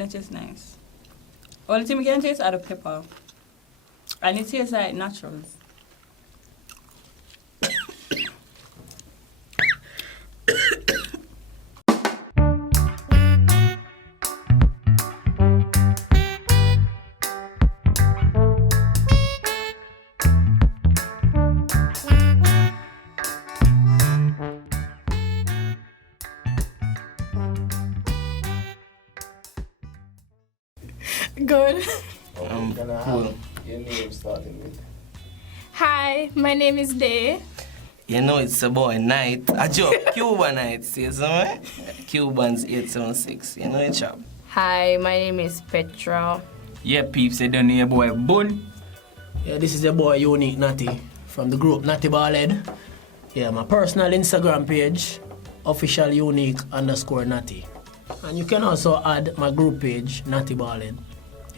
and it tastes nice. Only thing we can taste are the pepper. And it tastes like naturals. Good. Cool. Your name starting with. Hi, my name is Day. You know it's a boy night. A joke. Cuban night. See something? Cubans 876. You know it, chap. Hi, my name is Petra. Yeah, peeps, they don't know your boy Buhn. Yeah, this is your boy Unique Natty from the group Natty Ballhead. Yeah, my personal Instagram page, official unique _ Natty. And you can also add my group page, Natty Ballhead.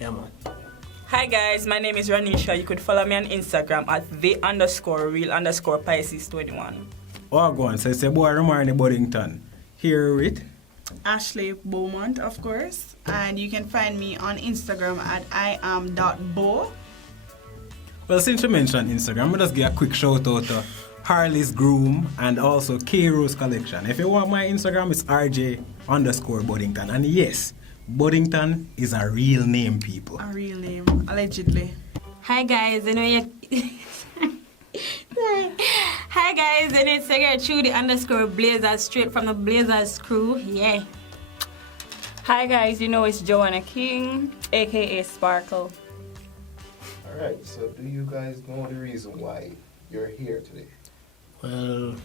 Yeah, man. Hi guys, my name is Ranisha. You could follow me on Instagram at the_real_Pisces21. Oh, go on. So it's your boy Romani Boddington. Here with Ashley Beaumont, of course. And you can find me on Instagram at iam.bo. Well, since you mentioned Instagram, I'm just give a quick shout out to Harley's Groom and also K-Rose Collection. If you want my Instagram, it's RJ_Boddington. And yes, Boddington is a real name, people. A real name, allegedly. Hi guys, you know you. Hi guys, and it's Segura Trudy _Blazers straight from the Blazers crew. Yeah. Hi guys, you know it's Joanna King, aka Sparkle. Alright, so do you guys know the reason why you're here today? Well,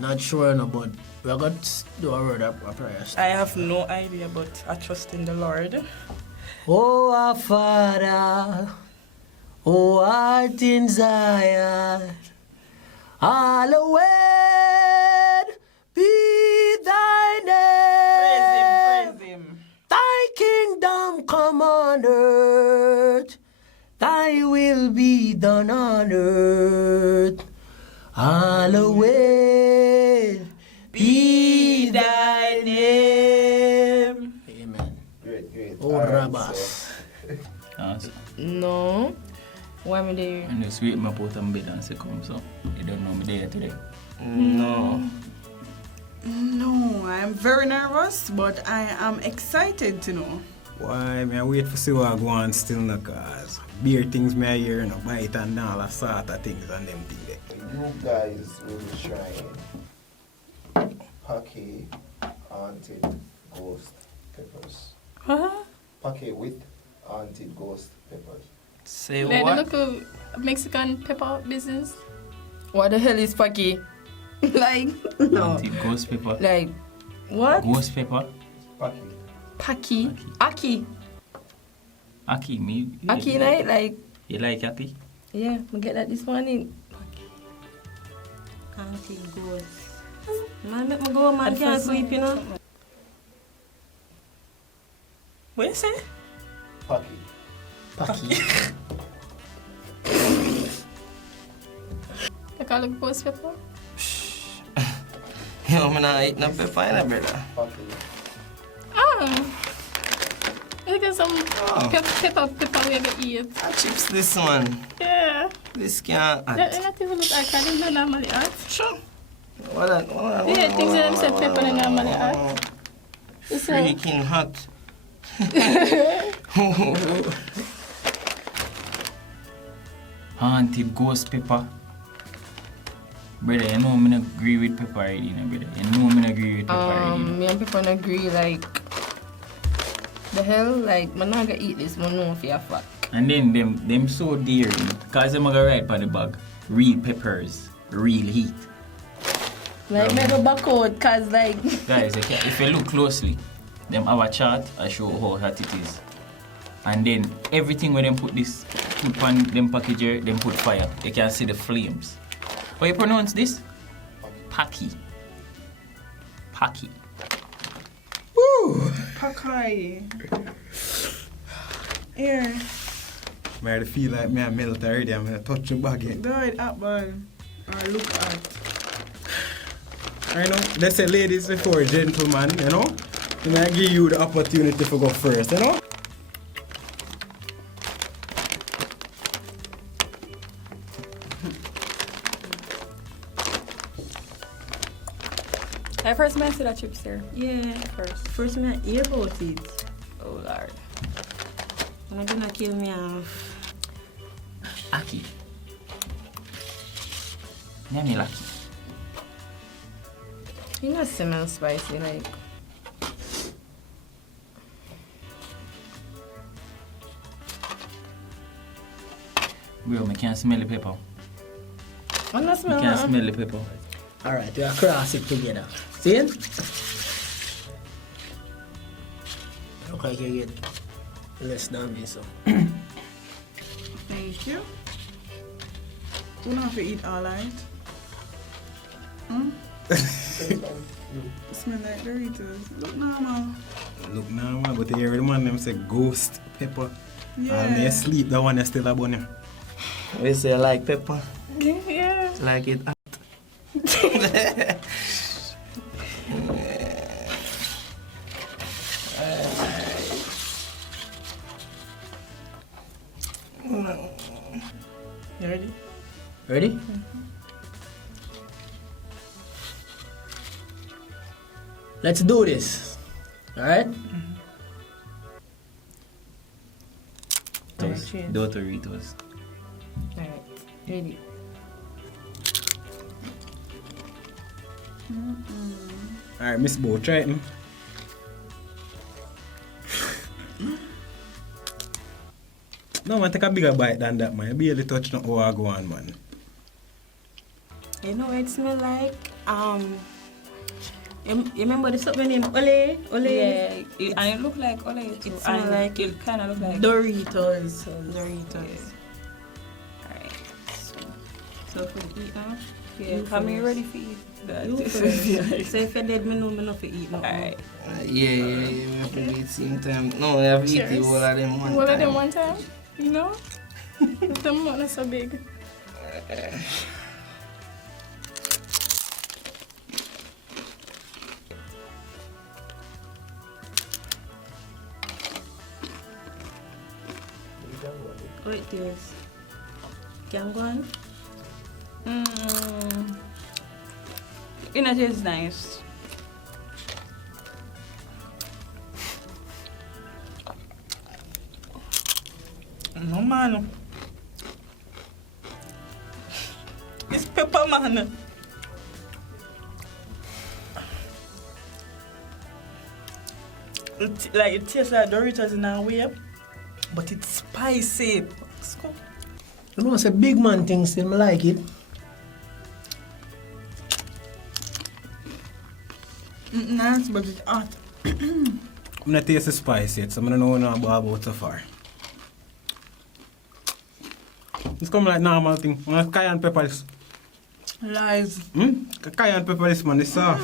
not sure, no, but we're going to do a word of prayer. I have no idea, but I trust in the Lord. Oh, our Father, who art in Zion, hallowed be thy name. Praise him. Thy kingdom come on earth, thy will be done on earth. Hallowed be thy name. Amen. Great. Oh, Rabas. No. Why am I there? And just wait my put on bed and say come, so you don't know me there today. No. No, I'm very nervous, but I am excited to know. Why, me I wait for see what I go on still no cause. Beer things me I hear, you know, bite and all that sort of things and them things. You guys will be trying Paqui haunted ghost peppers. Huh? Paqui with haunted ghost peppers. Say Like the what? local Mexican pepper business. What the hell is Paqui? Like, no. Haunted ghost pepper. Like, what? Ghost pepper. Paqui. Paqui. Aki. Aki, me. Aki night, like, You like Aki? yeah, we get that this morning. Auntie goes. Man, make me go, man. Can't sleep, you know. What you say? Paqui. Paqui. They call it ghost pepper? Yo, I'm not eating no pepper, brother. Paqui. Look at some pepper we ever eat. Chips this one. Yeah. This can't They not even look like I didn't normally eat. Sure. What Yeah, things that them say pepper they normally eat. It's freaking hot. Haunted ghost pepper. Brother, you know I don't agree with pepper already, you know, brother. You know I don't agree with pepper already. Me and people don't agree, like, the hell, like, I'm not gonna eat this, I know if you're fat. And then them so dear, you know, cause them gonna write on the bag, real peppers, real heat. Like, me go back out, cause, like... Guys, if you look closely, them have a chart, I show how hot it is. And then everything when them put on them packager, them put fire. You can see the flames. How you pronounce this? Paqui. Paqui. Woo! Paqui. Here. I feel like me I melt already. I'm gonna touch your baguette. Do it up, man. Or look at. I know. Let's say ladies before gentlemen, you know. I give you the opportunity to go first, you know? I first man see that chips there. Yeah. First me I hear about it. Oh Lord. And I gonna kill me off. Aki. Name lucky. You know, smell spicy, like. Bro, I can't smell the pepper. I'm not I smelling can't that. smell the pepper. Alright, we are cross it together. See it? Look like you get less than me, so. Thank you. You don't have to eat all right. Smell like Doritos. Look normal. Look now, man, but you hear the man them say ghost pepper. Yeah. And they sleep, the one is still a bunny. We say like pepper. Yeah. Like it hot. You ready? Ready? Let's do this. Alright? Doritos. Doritos. Alright, ready. Alright, Miss Bo, try it. No man, take a bigger bite than that, man. You barely touch no how I go on, man. You know what it smell like? You remember the something named Ole? Yeah, and it look like Ole too. It smell And like it kind of look like Doritos. Alright. So for the eat now? Yeah, You come here first. ready for eat. You first. So if you're dead, me know me not for eat no more. Alright. Yeah, we have to do it same time. No, we have to eat the whole of them one All of time. them one time? No? Them not so big. Oh, it is. Can go on? It is nice. No man. It's pepper man. It tastes like Doritos in a way, but it's spicy. You know, it's a big man thing, still I like it. Nice, but it's hot. I'm not taste the spice yet, so I don't know what about so far. It's come like normal thing. Cayenne pepper is. Lies. Cayenne pepper is, man, it's soft.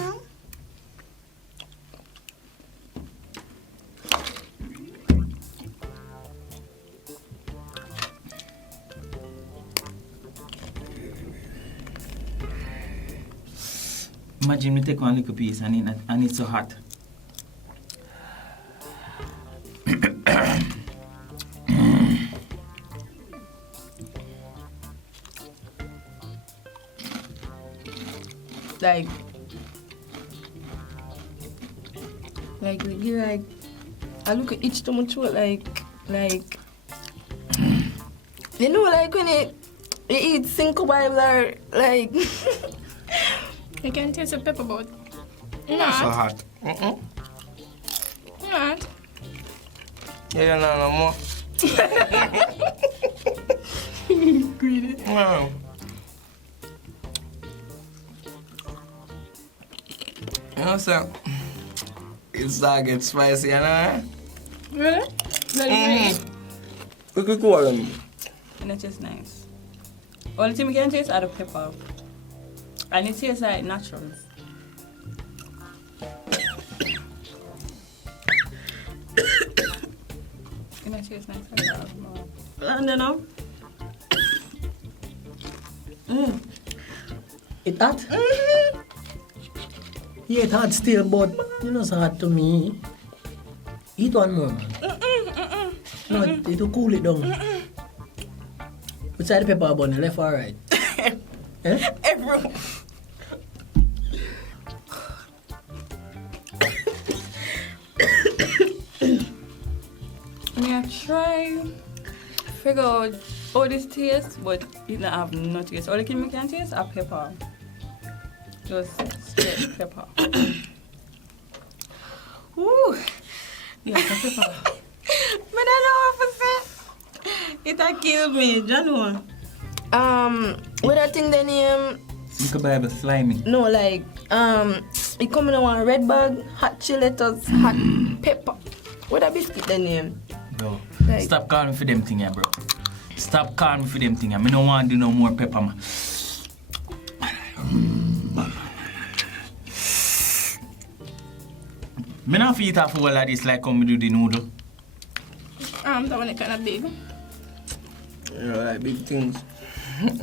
Imagine we take one little piece and it's so hot. Like you like, I look at each to my throat like, you know, like when you eat cinco bible or like, You can taste the pepper, but Not so hot. not. Yeah, no more. greedy. No. You know, so it's not get spicy, you know? Really? Very We could call them. And it's just nice. Only thing we can taste are the pepper. And it tastes like naturals. And it tastes nice like that. And you know? It hot? Yeah, it hot still, but you know it's hot to me. Eat one more, man. No, it will cool it down. Which side the pepper bun, left or right? Eh? Everyone. I try figure out all this taste, but it don't have no taste. All the thing we can taste are pepper. Just straight pepper. Ooh. Yeah, pepper. But I know what to say. It a kill me, Janu. What I think the name? Look at Bible slimy. No, like, it come in one red bag, hot chili lettuce, hot pepper. What a biscuit the name? Bro, Like- stop calling me for them thing, yeah, bro. Stop calling me for them thing. I don't want to do no more pepper, man. Me not feel it off all of this like how me do the noodle. That one is kind of big. You know, like big things.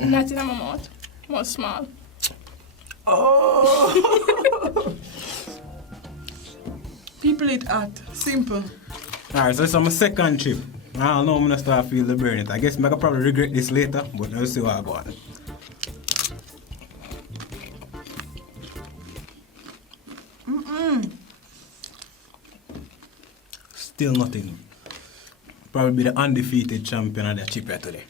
Not in my mouth. More small. People eat hot. Simple. Alright, so it's on my second trip. I don't know, I'm gonna start feel the burn it. I guess I could probably regret this later, but let's see what I got. Still nothing. Probably be the undefeated champion of the chip here today.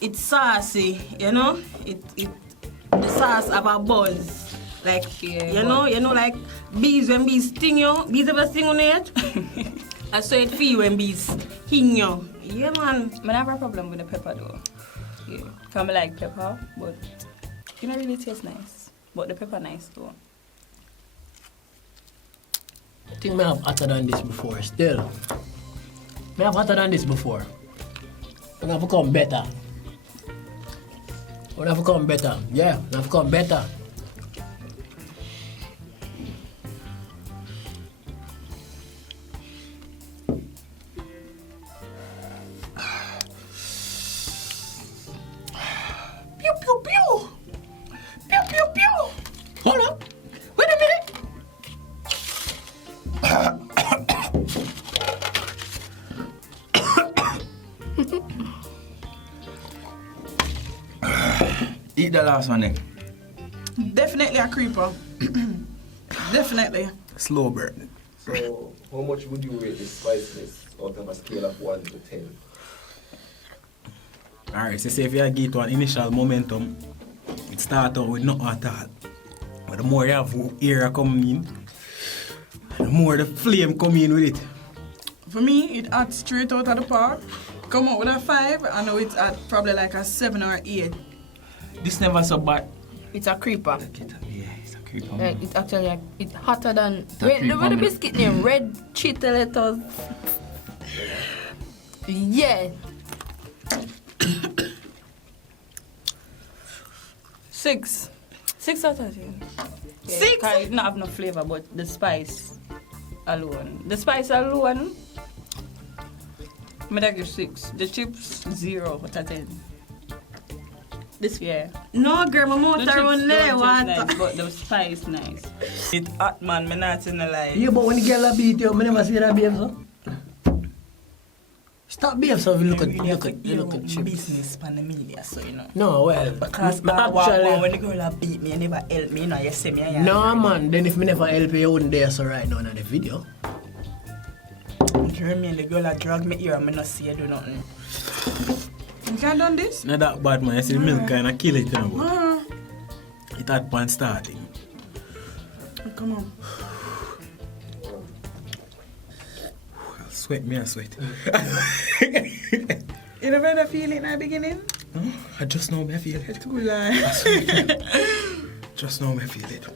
It's saucy, you know. The sauce have a buzz, like you know, like bees when bees sting you. Bees ever sting on it? I saw it feel when bees sting you. Yeah, man. I have a problem with the pepper though. Yeah, I like pepper, but it don't really taste nice. But the pepper nice though. I think I have hotter than this before still. I have hotter than this before. And I've become better. When I've become better. Yeah, I've become better. Pew pew pew. Pew pew pew. Hold up. Wait a minute. Eat the last one then. Definitely a creeper. Definitely. Slow burn. So, how much would you rate the spiciness out of a scale of 1 to 10? Alright, so say if you get one initial momentum, it starts out with nothing at all. But the more you have air coming in, the more the flame come in with it. For me, it hot straight out of the park. Come out with a 5. I know it's at probably like a 7 or 8. This never so bad. It's a creeper. Yeah, it's a creeper. Like, it's actually like, it's hotter than. a Wait, creeper, what the man. biscuit name? Red chili lettuce. Yeah. 6. 6 out of 10. Yeah, 6? 'cause it not have no flavor, but the spice alone. The spice alone, I give 6. The chips 0 out of 10. This year. No, girl, my mouth The around chips there. don't What? taste nice, but the spice nice. It hot, man. Me not in the lie. Yeah, but when the girl beat you, I never see that behave so. Stop behave so if you look at chips. Business pan the media, so you know. No, well, Because me actually, when the girl a beat me, you never help me, you know, you see me. no man, then if me never help you, you wouldn't there so right now in the video. You hear me and the girl a drag me here, and me not see you do nothing. You can't done this? Not that bad, man. You see the milk kind of kill it, you know. But Ah, it had pan starting. come on. Sweat me, I sweat. You never had a feeling at the beginning? I just know me I feel it. It's good, like. Just know me I feel it.